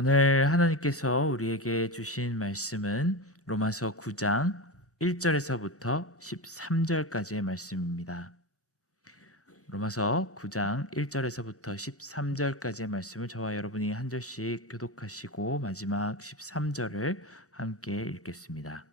오늘 하나님께서 우리에게 주신 말씀은 로마서 9장 1절에서부터 13절까지의 말씀입니다. 로마서 9장 1절에서부터 13절까지의 말씀을 저와 여러분이 한 절씩 교독하시고 마지막 13절을 함께 읽겠습니다.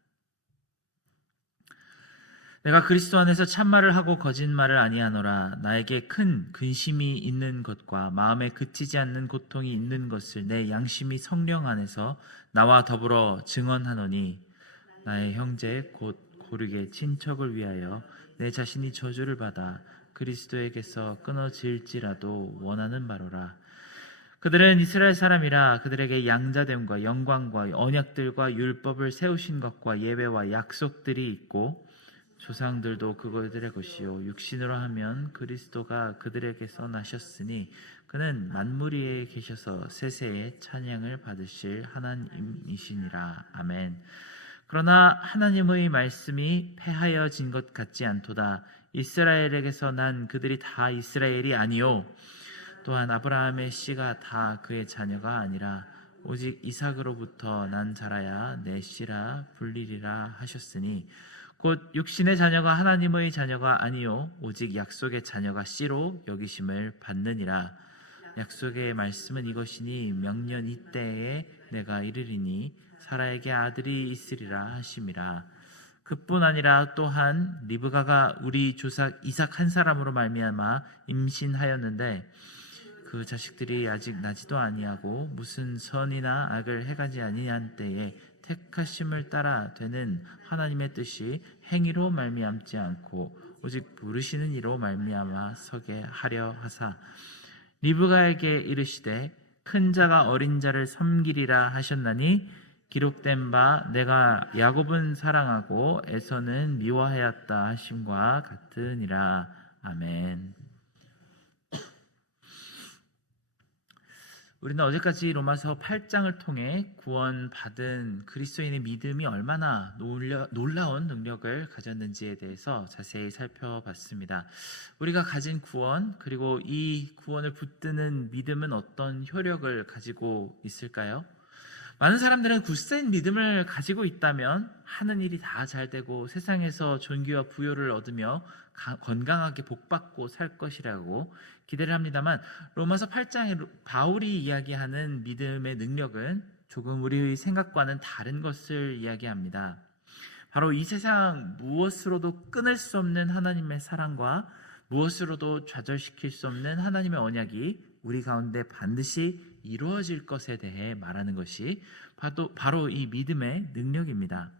내가 그리스도 안에서 참말을 하고 거짓말을 아니하노라. 나에게 큰 근심이 있는 것과 마음에 그치지 않는 고통이 있는 것을 내 양심이 성령 안에서 나와 더불어 증언하노니, 나의 형제 곧 고르게 친척을 위하여 내 자신이 저주를 받아 그리스도에게서 끊어질지라도 원하는 바로라. 그들은 이스라엘 사람이라 그들에게 양자됨과 영광과 언약들과 율법을 세우신 것과 예배와 약속들이 있고, 조상들도 그들의 것이요 육신으로 하면 그리스도가 그들에게서 나셨으니 그는 만물 위에 계셔서 세세의 찬양을 받으실 하나님이시니라. 아멘. 그러나 하나님의 말씀이 패하여진 것 같지 않도다. 이스라엘에게서 난 그들이 다 이스라엘이 아니요 또한 아브라함의 씨가 다 그의 자녀가 아니라 오직 이삭으로부터 난 자라야 내 씨라 불리리라 하셨으니, 곧 육신의 자녀가 하나님의 자녀가 아니요 오직 약속의 자녀가 씨로 여기심을 받느니라. 약속의 말씀은 이것이니, 명년 이때에 내가 이르리니 사라에게 아들이 있으리라 하심이라. 그뿐 아니라 또한 리브가가 우리 조상 이삭 한 사람으로 말미암아 임신하였는데 그 자식들이 아직 나지도 아니하고 무슨 선이나 악을 행하지 아니한 때에 택하심을 따라 되는 하나님의 뜻이 행위로 말미암지 않고 오직 부르시는 이로 말미암아 서게 하려 하사, 리브가에게 이르시되 큰 자가 어린 자를 섬기리라 하셨나니, 기록된 바 내가 야곱은 사랑하고 에서는 미워하였다 하심과 같으니라. 아멘. 우리는 어제까지 로마서 8장을 통해 구원받은 그리스도인의 믿음이 얼마나 놀라운 능력을 가졌는지에 대해서 자세히 살펴봤습니다. 우리가 가진 구원, 그리고 이 구원을 붙드는 믿음은 어떤 효력을 가지고 있을까요? 많은 사람들은 굳센 믿음을 가지고 있다면 하는 일이 다 잘 되고 세상에서 존귀와 부요를 얻으며 건강하게 복받고 살 것이라고 기대를 합니다만, 로마서 8장에 바울이 이야기하는 믿음의 능력은 조금 우리의 생각과는 다른 것을 이야기합니다. 바로 이 세상 무엇으로도 끊을 수 없는 하나님의 사랑과 무엇으로도 좌절시킬 수 없는 하나님의 언약이 우리 가운데 반드시 이루어질 것에 대해 말하는 것이 바로 이 믿음의 능력입니다.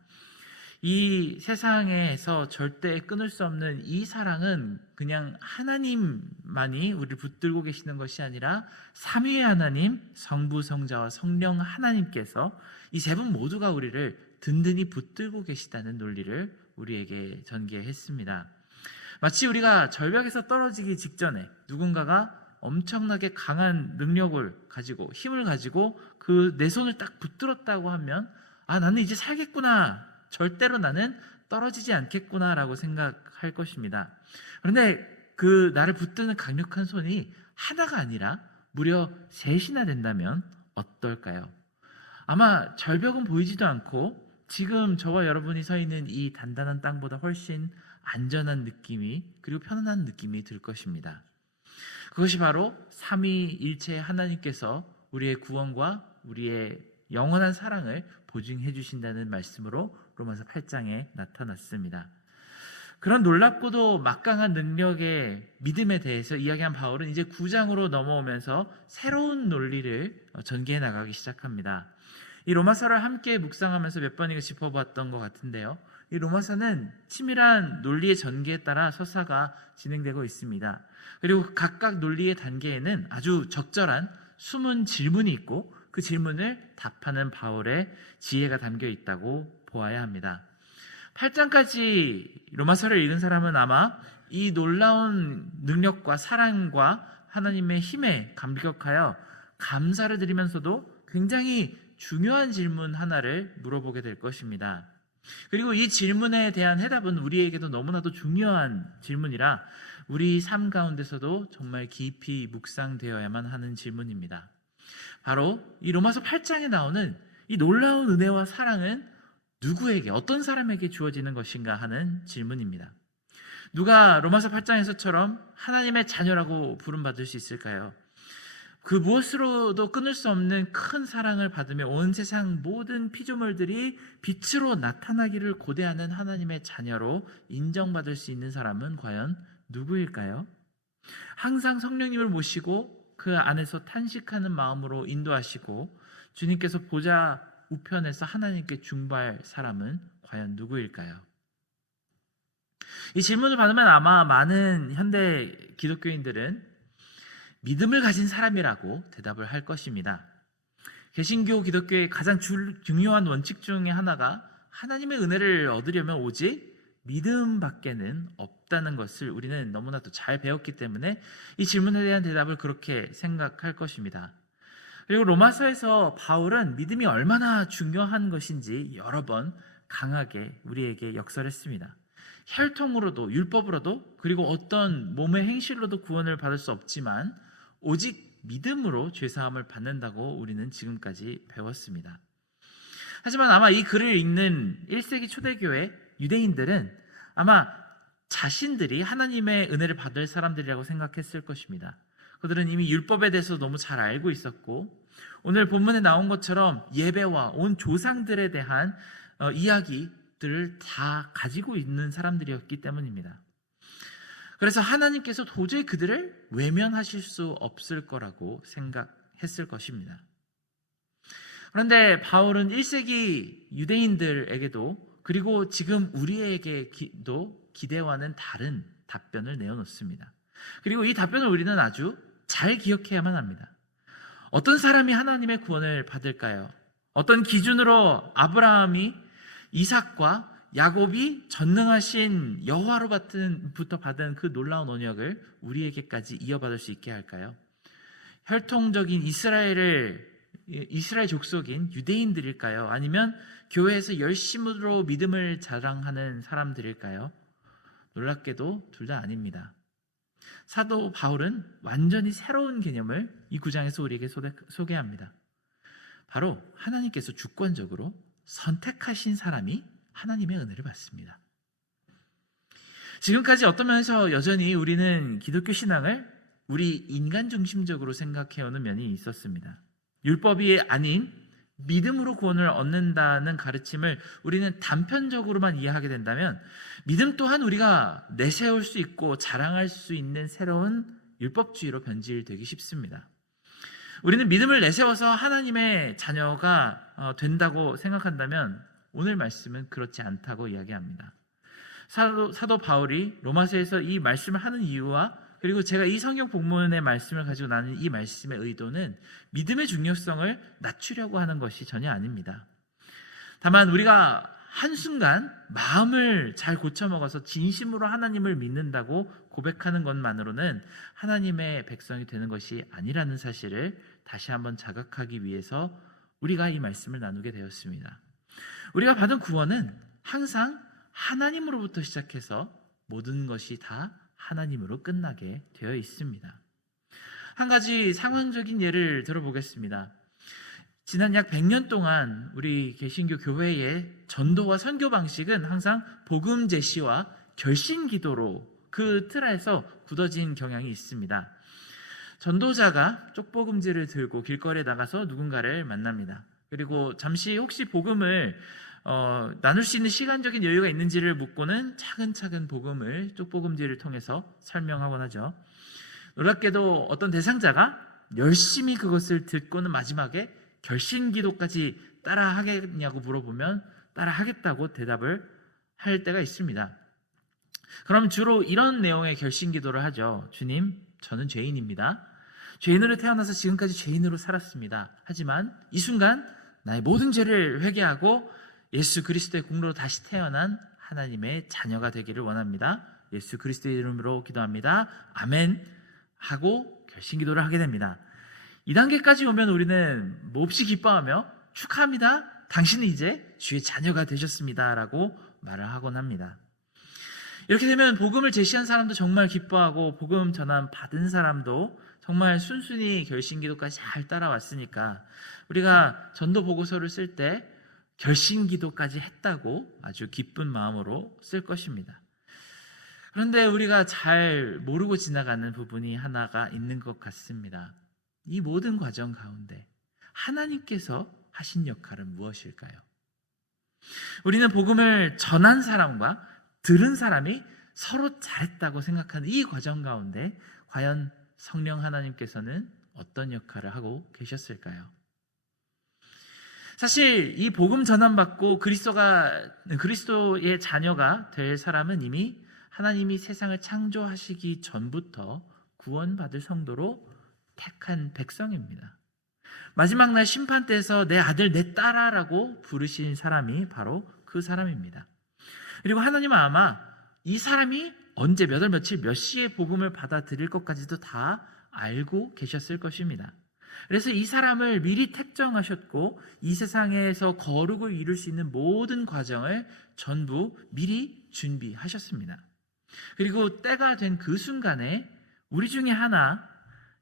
이 세상에서 절대 끊을 수 없는 이 사랑은 그냥 하나님만이 우리를 붙들고 계시는 것이 아니라 삼위의 하나님, 성부, 성자와 성령 하나님께서 이 세 분 모두가 우리를 든든히 붙들고 계시다는 논리를 우리에게 전개했습니다. 마치 우리가 절벽에서 떨어지기 직전에 누군가가 엄청나게 강한 능력을 가지고 힘을 가지고 그 내 손을 딱 붙들었다고 하면, 아, 나는 이제 살겠구나, 절대로 나는 떨어지지 않겠구나 라고 생각할 것입니다. 그런데 그 나를 붙드는 강력한 손이 하나가 아니라 무려 셋이나 된다면 어떨까요? 아마 절벽은 보이지도 않고 지금 저와 여러분이 서 있는 이 단단한 땅보다 훨씬 안전한 느낌이, 그리고 편안한 느낌이 들 것입니다. 그것이 바로 삼위일체 하나님께서 우리의 구원과 우리의 영원한 사랑을 보증해 주신다는 말씀으로 로마서 8장에 나타났습니다. 그런 놀랍고도 막강한 능력의 믿음에 대해서 이야기한 바울은 이제 9장으로 넘어오면서 새로운 논리를 전개해 나가기 시작합니다. 이 로마서를 함께 묵상하면서 몇 번이가 짚어봤던 것 같은데요, 이 로마서는 치밀한 논리의 전개에 따라 서사가 진행되고 있습니다. 그리고 각각 논리의 단계에는 아주 적절한 숨은 질문이 있고 그 질문을 답하는 바울의 지혜가 담겨 있다고 보아야 합니다. 8장까지 로마서를 읽은 사람은 아마 이 놀라운 능력과 사랑과 하나님의 힘에 감격하여 감사를 드리면서도 굉장히 중요한 질문 하나를 물어보게 될 것입니다. 그리고 이 질문에 대한 해답은 우리에게도 너무나도 중요한 질문이라 우리 삶 가운데서도 정말 깊이 묵상되어야만 하는 질문입니다. 바로 이 로마서 8장에 나오는 이 놀라운 은혜와 사랑은 누구에게, 어떤 사람에게 주어지는 것인가 하는 질문입니다. 누가 로마서 8장에서처럼 하나님의 자녀라고 부름받을 수 있을까요? 그 무엇으로도 끊을 수 없는 큰 사랑을 받으며 온 세상 모든 피조물들이 빛으로 나타나기를 고대하는 하나님의 자녀로 인정받을 수 있는 사람은 과연 누구일까요? 항상 성령님을 모시고 그 안에서 탄식하는 마음으로 인도하시고 주님께서 보좌 우편에서 하나님께 중보할 사람은 과연 누구일까요? 이 질문을 받으면 아마 많은 현대 기독교인들은 믿음을 가진 사람이라고 대답을 할 것입니다. 개신교 기독교의 가장 중요한 원칙 중에 하나가 하나님의 은혜를 얻으려면 오직 믿음밖에는 없다는 것을 우리는 너무나도 잘 배웠기 때문에 이 질문에 대한 대답을 그렇게 생각할 것입니다. 그리고 로마서에서 바울은 믿음이 얼마나 중요한 것인지 여러 번 강하게 우리에게 역설했습니다. 혈통으로도 율법으로도 그리고 어떤 몸의 행실로도 구원을 받을 수 없지만 오직 믿음으로 죄사함을 받는다고 우리는 지금까지 배웠습니다. 하지만 아마 이 글을 읽는 1세기 초대교회 유대인들은 아마 자신들이 하나님의 은혜를 받을 사람들이라고 생각했을 것입니다. 그들은 이미 율법에 대해서 너무 잘 알고 있었고 오늘 본문에 나온 것처럼 예배와 온 조상들에 대한 이야기들을 다 가지고 있는 사람들이었기 때문입니다. 그래서 하나님께서 도저히 그들을 외면하실 수 없을 거라고 생각했을 것입니다. 그런데 바울은 1세기 유대인들에게도 그리고 지금 우리에게도 기대와는 다른 답변을 내어놓습니다. 그리고 이 답변을 우리는 아주 잘 기억해야만 합니다. 어떤 사람이 하나님의 구원을 받을까요? 어떤 기준으로 아브라함이 이삭과 야곱이 전능하신 여호와로부터 받은 그 놀라운 언약을 우리에게까지 이어받을 수 있게 할까요? 혈통적인 이스라엘 족속인 유대인들일까요? 아니면 교회에서 열심으로 믿음을 자랑하는 사람들일까요? 놀랍게도 둘 다 아닙니다. 사도 바울은 완전히 새로운 개념을 이 9장에서 우리에게 소개합니다. 바로 하나님께서 주권적으로 선택하신 사람이 하나님의 은혜를 받습니다. 지금까지 어떤 면에서 여전히 우리는 기독교 신앙을 우리 인간 중심적으로 생각해오는 면이 있었습니다. 율법이 아닌 믿음으로 구원을 얻는다는 가르침을 우리는 단편적으로만 이해하게 된다면 믿음 또한 우리가 내세울 수 있고 자랑할 수 있는 새로운 율법주의로 변질되기 쉽습니다. 우리는 믿음을 내세워서 하나님의 자녀가 된다고 생각한다면 오늘 말씀은 그렇지 않다고 이야기합니다. 사도 바울이 로마서에서 이 말씀을 하는 이유와 그리고 제가 이 성경 본문의 말씀을 가지고 나눈 이 말씀의 의도는 믿음의 중요성을 낮추려고 하는 것이 전혀 아닙니다. 다만 우리가 한순간 마음을 잘 고쳐먹어서 진심으로 하나님을 믿는다고 고백하는 것만으로는 하나님의 백성이 되는 것이 아니라는 사실을 다시 한번 자각하기 위해서 우리가 이 말씀을 나누게 되었습니다. 우리가 받은 구원은 항상 하나님으로부터 시작해서 모든 것이 다 하나님으로 끝나게 되어 있습니다. 한 가지 상황적인 예를 들어보겠습니다. 지난 약 100년 동안 우리 개신교 교회의 전도와 선교 방식은 항상 복음 제시와 결신 기도로 그 틀에서 굳어진 경향이 있습니다. 전도자가 쪽복음지를 들고 길거리에 나가서 누군가를 만납니다. 그리고 잠시 혹시 복음을 나눌 수 있는 시간적인 여유가 있는지를 묻고는 차근차근 복음을 쪽복음지를 통해서 설명하곤 하죠. 놀랍게도 어떤 대상자가 열심히 그것을 듣고는 마지막에 결신기도까지 따라 하겠냐고 물어보면 따라 하겠다고 대답을 할 때가 있습니다. 그럼 주로 이런 내용의 결신기도를 하죠. 주님, 저는 죄인입니다. 죄인으로 태어나서 지금까지 죄인으로 살았습니다. 하지만 이 순간 나의 모든 죄를 회개하고 예수 그리스도의 공로로 다시 태어난 하나님의 자녀가 되기를 원합니다. 예수 그리스도의 이름으로 기도합니다. 아멘 하고 결신기도를 하게 됩니다. 이 단계까지 오면 우리는 몹시 기뻐하며 축하합니다. 당신은 이제 주의 자녀가 되셨습니다 라고 말을 하곤 합니다. 이렇게 되면 복음을 제시한 사람도 정말 기뻐하고 복음 전함 받은 사람도 정말 순순히 결신기도까지 잘 따라왔으니까 우리가 전도 보고서를 쓸 때 결신기도까지 했다고 아주 기쁜 마음으로 쓸 것입니다. 그런데 우리가 잘 모르고 지나가는 부분이 하나가 있는 것 같습니다. 이 모든 과정 가운데 하나님께서 하신 역할은 무엇일까요? 우리는 복음을 전한 사람과 들은 사람이 서로 잘했다고 생각하는 이 과정 가운데 과연 성령 하나님께서는 어떤 역할을 하고 계셨을까요? 사실 이 복음 전환받고 그리스도의 자녀가 될 사람은 이미 하나님이 세상을 창조하시기 전부터 구원받을 성도로 택한 백성입니다. 마지막 날 심판 때에서 내 아들 내 딸아라고 부르신 사람이 바로 그 사람입니다. 그리고 하나님은 아마 이 사람이 언제 몇 월 며칠 몇 시에 복음을 받아들일 것까지도 다 알고 계셨을 것입니다. 그래서 이 사람을 미리 택정하셨고 이 세상에서 거룩을 이룰 수 있는 모든 과정을 전부 미리 준비하셨습니다. 그리고 때가 된 그 순간에 우리 중에 하나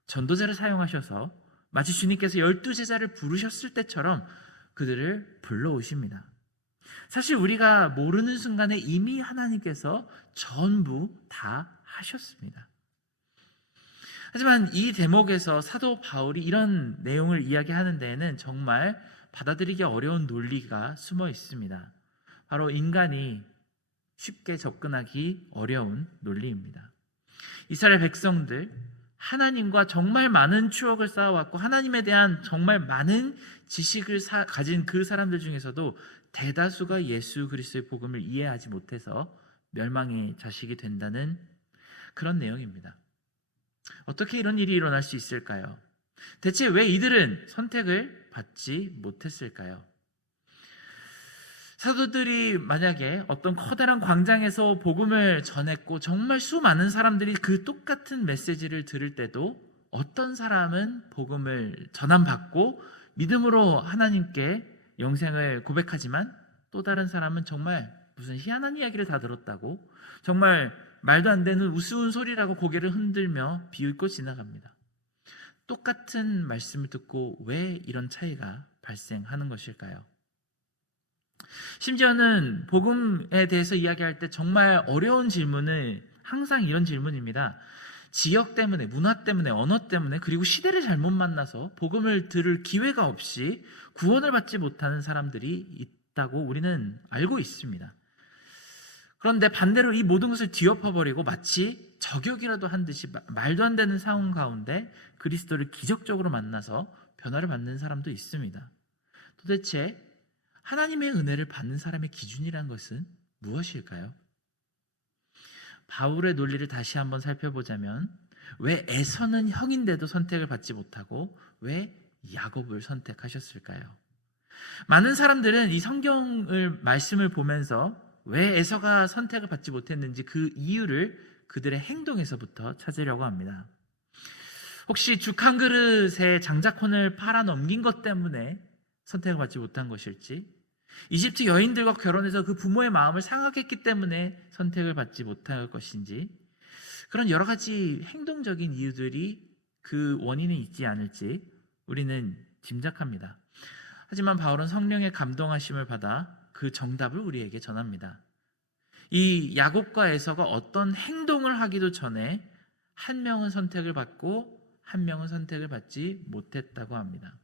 전도자를 사용하셔서 마치 주님께서 12제자를 부르셨을 때처럼 그들을 불러오십니다. 사실 우리가 모르는 순간에 이미 하나님께서 전부 다 하셨습니다. 하지만 이 대목에서 사도 바울이 이런 내용을 이야기하는 데에는 정말 받아들이기 어려운 논리가 숨어 있습니다. 바로 인간이 쉽게 접근하기 어려운 논리입니다. 이스라엘 백성들, 하나님과 정말 많은 추억을 쌓아왔고 하나님에 대한 정말 많은 지식을 가진 그 사람들 중에서도 대다수가 예수 그리스도의 복음을 이해하지 못해서 멸망의 자식이 된다는 그런 내용입니다. 어떻게 이런 일이 일어날 수 있을까요? 대체 왜 이들은 선택을 받지 못했을까요? 사도들이 만약에 어떤 커다란 광장에서 복음을 전했고 정말 수많은 사람들이 그 똑같은 메시지를 들을 때도 어떤 사람은 복음을 전함받고 믿음으로 하나님께 영생을 고백하지만 또 다른 사람은 정말 무슨 희한한 이야기를 다 들었다고 정말 말도 안 되는 우스운 소리라고 고개를 흔들며 비웃고 지나갑니다. 똑같은 말씀을 듣고 왜 이런 차이가 발생하는 것일까요? 심지어는 복음에 대해서 이야기할 때 정말 어려운 질문을 항상 이런 질문입니다. 지역 때문에, 문화 때문에, 언어 때문에 그리고 시대를 잘못 만나서 복음을 들을 기회가 없이 구원을 받지 못하는 사람들이 있다고 우리는 알고 있습니다. 그런데 반대로 이 모든 것을 뒤엎어버리고 마치 저격이라도 한 듯이 말도 안 되는 상황 가운데 그리스도를 기적적으로 만나서 변화를 받는 사람도 있습니다. 도대체 하나님의 은혜를 받는 사람의 기준이란 것은 무엇일까요? 바울의 논리를 다시 한번 살펴보자면 왜 에서는 형인데도 선택을 받지 못하고 왜 야곱을 선택하셨을까요? 많은 사람들은 이 성경을 말씀을 보면서 왜 에서가 선택을 받지 못했는지 그 이유를 그들의 행동에서부터 찾으려고 합니다. 혹시 죽 한 그릇에 장자권을 팔아 넘긴 것 때문에 선택을 받지 못한 것일지, 이집트 여인들과 결혼해서 그 부모의 마음을 상하게 때문에 선택을 받지 못할 것인지, 그런 여러 가지 행동적인 이유들이 그 원인에 있지 않을지 우리는 짐작합니다. 하지만 바울은 성령의 감동하심을 받아 그 정답을 우리에게 전합니다. 이 야곱과 에서가 어떤 행동을 하기도 전에 한 명은 선택을 받고 한 명은 선택을 받지 못했다고 합니다.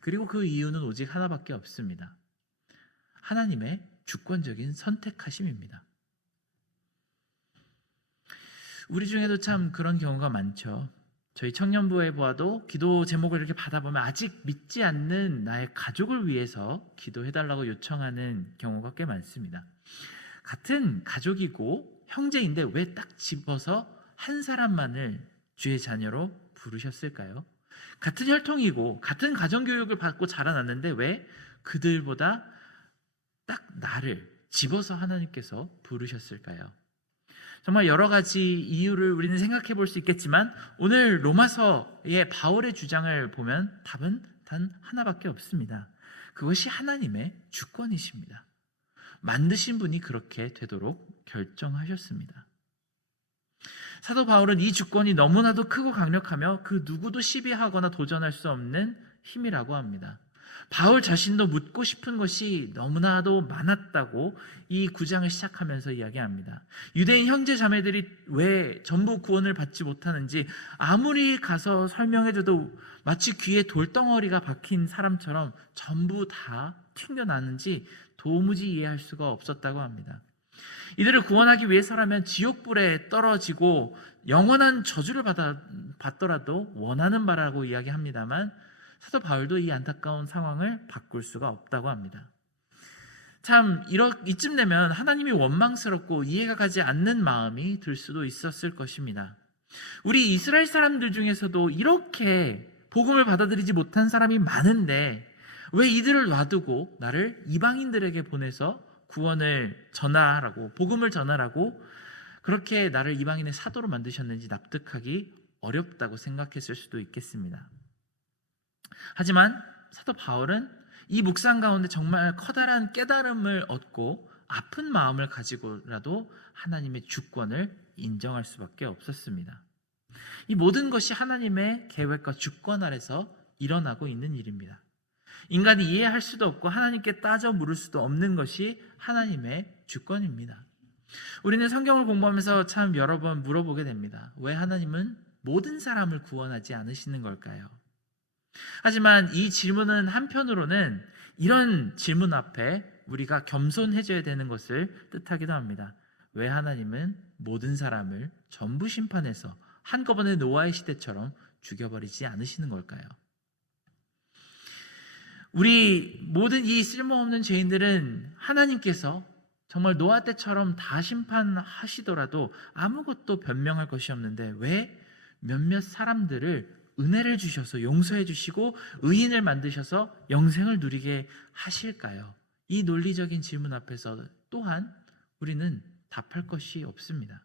그리고 그 이유는 오직 하나밖에 없습니다. 하나님의 주권적인 선택하심입니다. 우리 중에도 참 그런 경우가 많죠. 저희 청년부에 보아도 기도 제목을 이렇게 받아보면 아직 믿지 않는 나의 가족을 위해서 기도해달라고 요청하는 경우가 꽤 많습니다. 같은 가족이고 형제인데 왜 딱 집어서 한 사람만을 주의 자녀로 부르셨을까요? 같은 혈통이고 같은 가정교육을 받고 자라났는데 왜 그들보다 딱 나를 집어서 하나님께서 부르셨을까요? 정말 여러 가지 이유를 우리는 생각해 볼 수 있겠지만 오늘 로마서의 바울의 주장을 보면 답은 단 하나밖에 없습니다. 그것이 하나님의 주권이십니다. 만드신 분이 그렇게 되도록 결정하셨습니다. 사도 바울은 이 주권이 너무나도 크고 강력하며 그 누구도 시비하거나 도전할 수 없는 힘이라고 합니다. 바울 자신도 묻고 싶은 것이 너무나도 많았다고 이 9장을 시작하면서 이야기합니다. 유대인 형제 자매들이 왜 전부 구원을 받지 못하는지 아무리 가서 설명해줘도 마치 귀에 돌덩어리가 박힌 사람처럼 전부 다 튕겨나는지 도무지 이해할 수가 없었다고 합니다. 이들을 구원하기 위해서라면 지옥불에 떨어지고 영원한 저주를 받더라도 원하는 바라고 이야기합니다만 사도 바울도 이 안타까운 상황을 바꿀 수가 없다고 합니다. 참 이쯤 되면 하나님이 원망스럽고 이해가 가지 않는 마음이 들 수도 있었을 것입니다. 우리 이스라엘 사람들 중에서도 이렇게 복음을 받아들이지 못한 사람이 많은데 왜 이들을 놔두고 나를 이방인들에게 보내서 구원을 전하라고, 복음을 전하라고 그렇게 나를 이방인의 사도로 만드셨는지 납득하기 어렵다고 생각했을 수도 있겠습니다. 하지만 사도 바울은 이 묵상 가운데 정말 커다란 깨달음을 얻고 아픈 마음을 가지고라도 하나님의 주권을 인정할 수밖에 없었습니다. 이 모든 것이 하나님의 계획과 주권 아래서 일어나고 있는 일입니다. 인간이 이해할 수도 없고 하나님께 따져 물을 수도 없는 것이 하나님의 주권입니다. 우리는 성경을 공부하면서 참 여러 번 물어보게 됩니다. 왜 하나님은 모든 사람을 구원하지 않으시는 걸까요? 하지만 이 질문은 한편으로는 이런 질문 앞에 우리가 겸손해져야 되는 것을 뜻하기도 합니다. 왜 하나님은 모든 사람을 전부 심판해서 한꺼번에 노아의 시대처럼 죽여버리지 않으시는 걸까요? 우리 모든 이 쓸모없는 죄인들은 하나님께서 정말 노아 때처럼 다 심판하시더라도 아무것도 변명할 것이 없는데 왜 몇몇 사람들을 은혜를 주셔서 용서해 주시고 의인을 만드셔서 영생을 누리게 하실까요? 이 논리적인 질문 앞에서 또한 우리는 답할 것이 없습니다.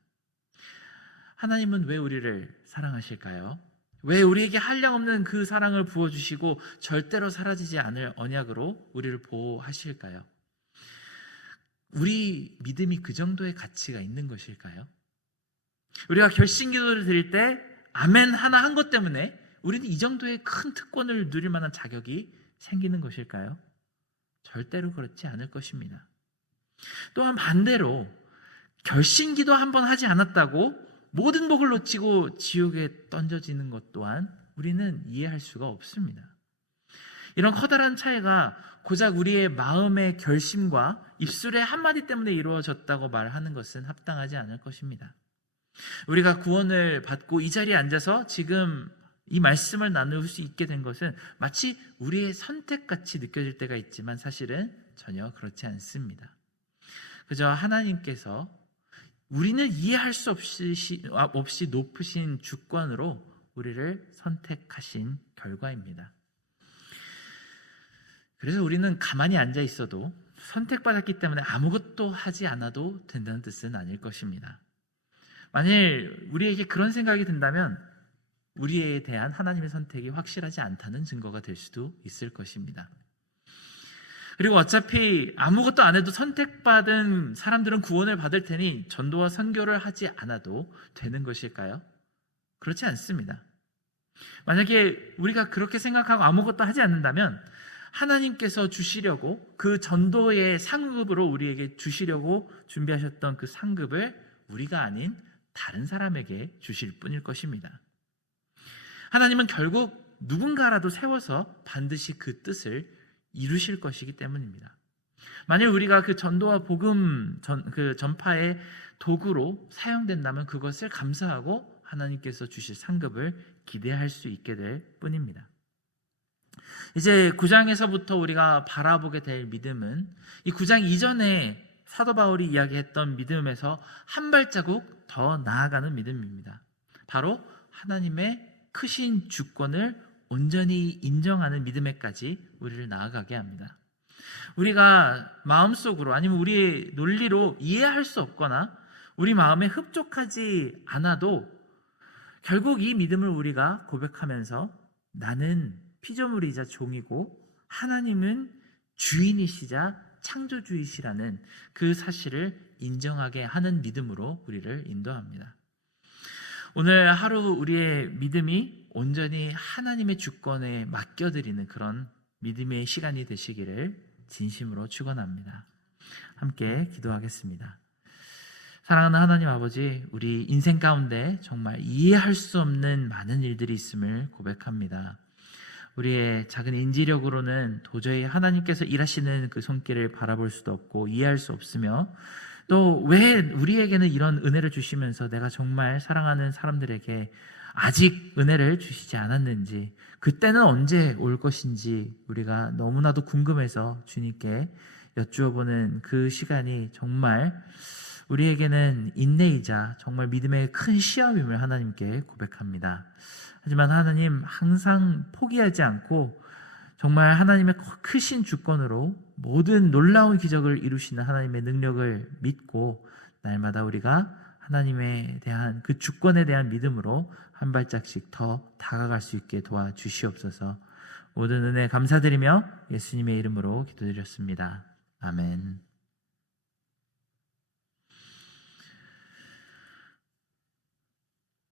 하나님은 왜 우리를 사랑하실까요? 왜 우리에게 한량없는 그 사랑을 부어주시고 절대로 사라지지 않을 언약으로 우리를 보호하실까요? 우리 믿음이 그 정도의 가치가 있는 것일까요? 우리가 결신기도를 드릴 때 아멘 하나 한 것 때문에 우리는 이 정도의 큰 특권을 누릴 만한 자격이 생기는 것일까요? 절대로 그렇지 않을 것입니다. 또한 반대로 결신기도 한 번 하지 않았다고 모든 복을 놓치고 지옥에 던져지는 것 또한 우리는 이해할 수가 없습니다. 이런 커다란 차이가 고작 우리의 마음의 결심과 입술의 한마디 때문에 이루어졌다고 말하는 것은 합당하지 않을 것입니다. 우리가 구원을 받고 이 자리에 앉아서 지금 이 말씀을 나눌 수 있게 된 것은 마치 우리의 선택같이 느껴질 때가 있지만 사실은 전혀 그렇지 않습니다. 그저 하나님께서 우리는 이해할 수 없이 높으신 주권으로 우리를 선택하신 결과입니다. 그래서 우리는 가만히 앉아 있어도 선택받았기 때문에 아무것도 하지 않아도 된다는 뜻은 아닐 것입니다. 만일 우리에게 그런 생각이 든다면 우리에 대한 하나님의 선택이 확실하지 않다는 증거가 될 수도 있을 것입니다. 그리고 어차피 아무것도 안 해도 선택받은 사람들은 구원을 받을 테니 전도와 선교를 하지 않아도 되는 것일까요? 그렇지 않습니다. 만약에 우리가 그렇게 생각하고 아무것도 하지 않는다면 하나님께서 주시려고 그 전도의 상급으로 우리에게 주시려고 준비하셨던 그 상급을 우리가 아닌 다른 사람에게 주실 뿐일 것입니다. 하나님은 결국 누군가라도 세워서 반드시 그 뜻을 이루실 것이기 때문입니다. 만일 우리가 그 전도와 복음 전파의 도구로 사용된다면 그것을 감사하고 하나님께서 주실 상급을 기대할 수 있게 될 뿐입니다. 이제 9장에서부터 우리가 바라보게 될 믿음은 이 9장 이전에 사도 바울이 이야기했던 믿음에서 한 발자국 더 나아가는 믿음입니다. 바로 하나님의 크신 주권을 온전히 인정하는 믿음에까지 우리를 나아가게 합니다. 우리가 마음속으로 아니면 우리의 논리로 이해할 수 없거나 우리 마음에 흡족하지 않아도 결국 이 믿음을 우리가 고백하면서 나는 피조물이자 종이고 하나님은 주인이시자 창조주이시라는 그 사실을 인정하게 하는 믿음으로 우리를 인도합니다. 오늘 하루 우리의 믿음이 온전히 하나님의 주권에 맡겨드리는 그런 믿음의 시간이 되시기를 진심으로 축원합니다. 함께 기도하겠습니다. 사랑하는 하나님 아버지, 우리 인생 가운데 정말 이해할 수 없는 많은 일들이 있음을 고백합니다. 우리의 작은 인지력으로는 도저히 하나님께서 일하시는 그 손길을 바라볼 수도 없고 이해할 수 없으며, 또 왜 우리에게는 이런 은혜를 주시면서 내가 정말 사랑하는 사람들에게 아직 은혜를 주시지 않았는지, 그때는 언제 올 것인지 우리가 너무나도 궁금해서 주님께 여쭈어보는 그 시간이 정말 우리에게는 인내이자 정말 믿음의 큰 시험임을 하나님께 고백합니다. 하지만 하나님, 항상 포기하지 않고 정말 하나님의 크신 주권으로 모든 놀라운 기적을 이루시는 하나님의 능력을 믿고 날마다 우리가 하나님에 대한 그 주권에 대한 믿음으로 한 발짝씩 더 다가갈 수 있게 도와주시옵소서. 모든 은혜 감사드리며 예수님의 이름으로 기도드렸습니다. 아멘.